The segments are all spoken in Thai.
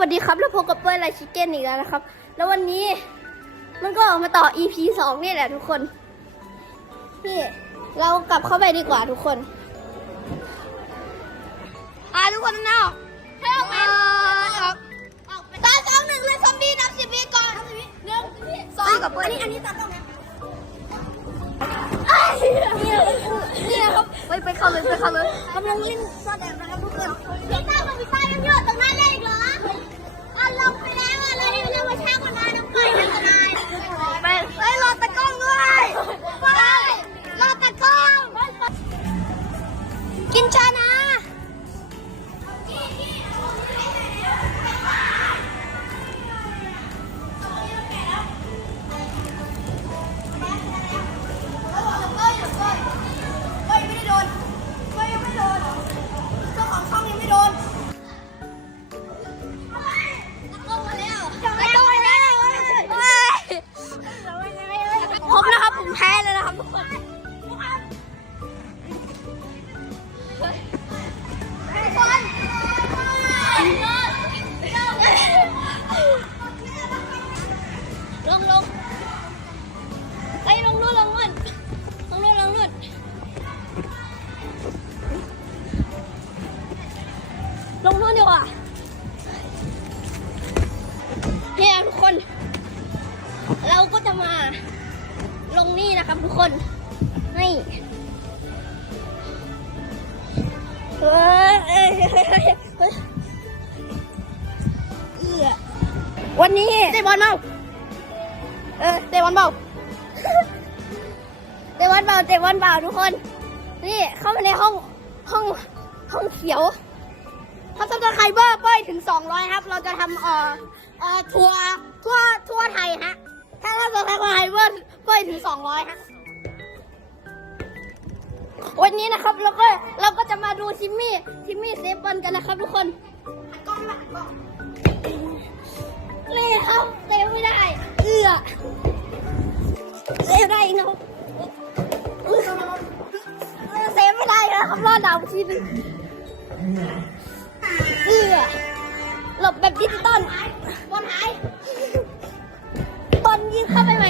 วัสดีครับแล้วพบกับเปิ้ลไลชิเก้นอีกแล้วนะครับ แล้ววันนี้มันก็ออกมาต่อ EP สองนี่แหละทุกคน นี่ เรากลับเข้าไปดีกว่าทุกคนอ่าทุกคนนั่งออกให้ออกไปออกออกไปตาสองหนึ่งเลยซอมบี้นับสิบวิก่อนหนึ่งสองอันนี้อันนี้ตัดตรงไหนนี่นะครับไปไปเข้าเลยไปเข้าเลยกำลังเล่นซ่อนแอบนะครับทุกคนพี่ต้ากับพี่ต้ายังอยู่ตรงนั้นเลยอีกเหร งมาแล้วผมนะครับ ผมแพ้แล้วนะครับทุกคน คน เราก็จะมาลงนี่นะครับทุกคนนี่เฮ้ยเอ้ยเฮ้ยเฮ้ยเฮ้ยเออวันนี้เตะบอลเมาเออเตะบอลเบาเตะบอลเบาเตะบอลเบาทุกคน นี่เข้ามาในห้องห้องห้องเขียวถ้าซับสไครเบอร์เป้ยถึง 200 ครับ เราจะทำเอ่อ อ่อทัวร์ทั่วทั่วไทยฮะ ถ้าซับสไครเบอร์เป้ยถึง200ฮะ วันนี้นะครับเราก็เราก็จะมาดูทิมมี่ทิมมี่เซฟบอลกันนะครับทุกคนกล้องละกล้องนี่ครับเซฟไม่ได้เอื้อเซฟได้อีกนะครับเอื้อเซฟไม่ได้นะครับรอดดาวทีนึงเอือ หลบแบบดิจิตอลบอลหายบอลยิงเข้าไปใหม่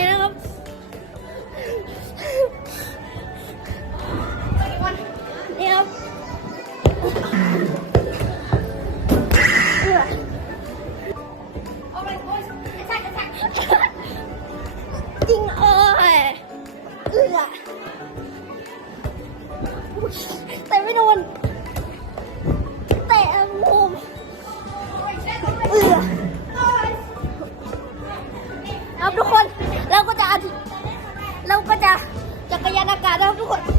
กานอากาศนะครับทุกคน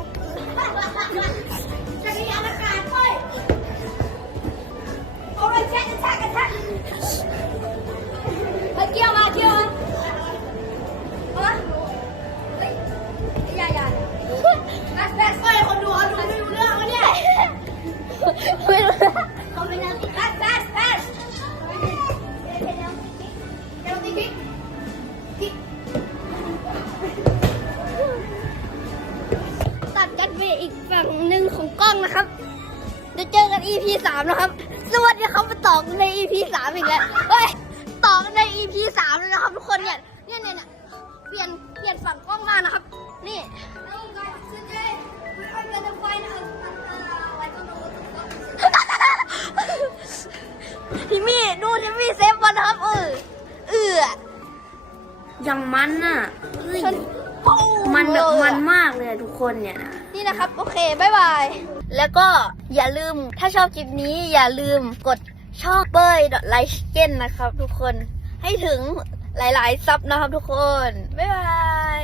ของกล้องนะครับเดี๋ยวเจอกัน EP สามนะครับ สวัสดีครับมาต่อกันใน EP สามอีกแล้วเฮ้ยต่อกันใน EP สามแล้วนะครับทุกคนเนี่ยเนี่ยเนี่ยเนี่ยเปลี่ยนเปลี่ยนฝั่งกล้องมานะครับ นี่ ทิมี่ดูทิมี่เซฟบอลนะครับเออเอืออย่างมันน่ะเฮ้ยชนปุ้งมันแบบเลยมันอะมากเลยอะทุกคนเนี่ยนะ นี่นะครับ โอเคบ๊ายบาย แล้วก็อย่าลืมถ้าชอบคลิปนี้อย่าลืมกดชอบเป้ยไลค์เก้นนะครับ ทุกคนให้ถึงหลาย ๆ ซับนะครับทุกคน บ๊ายบาย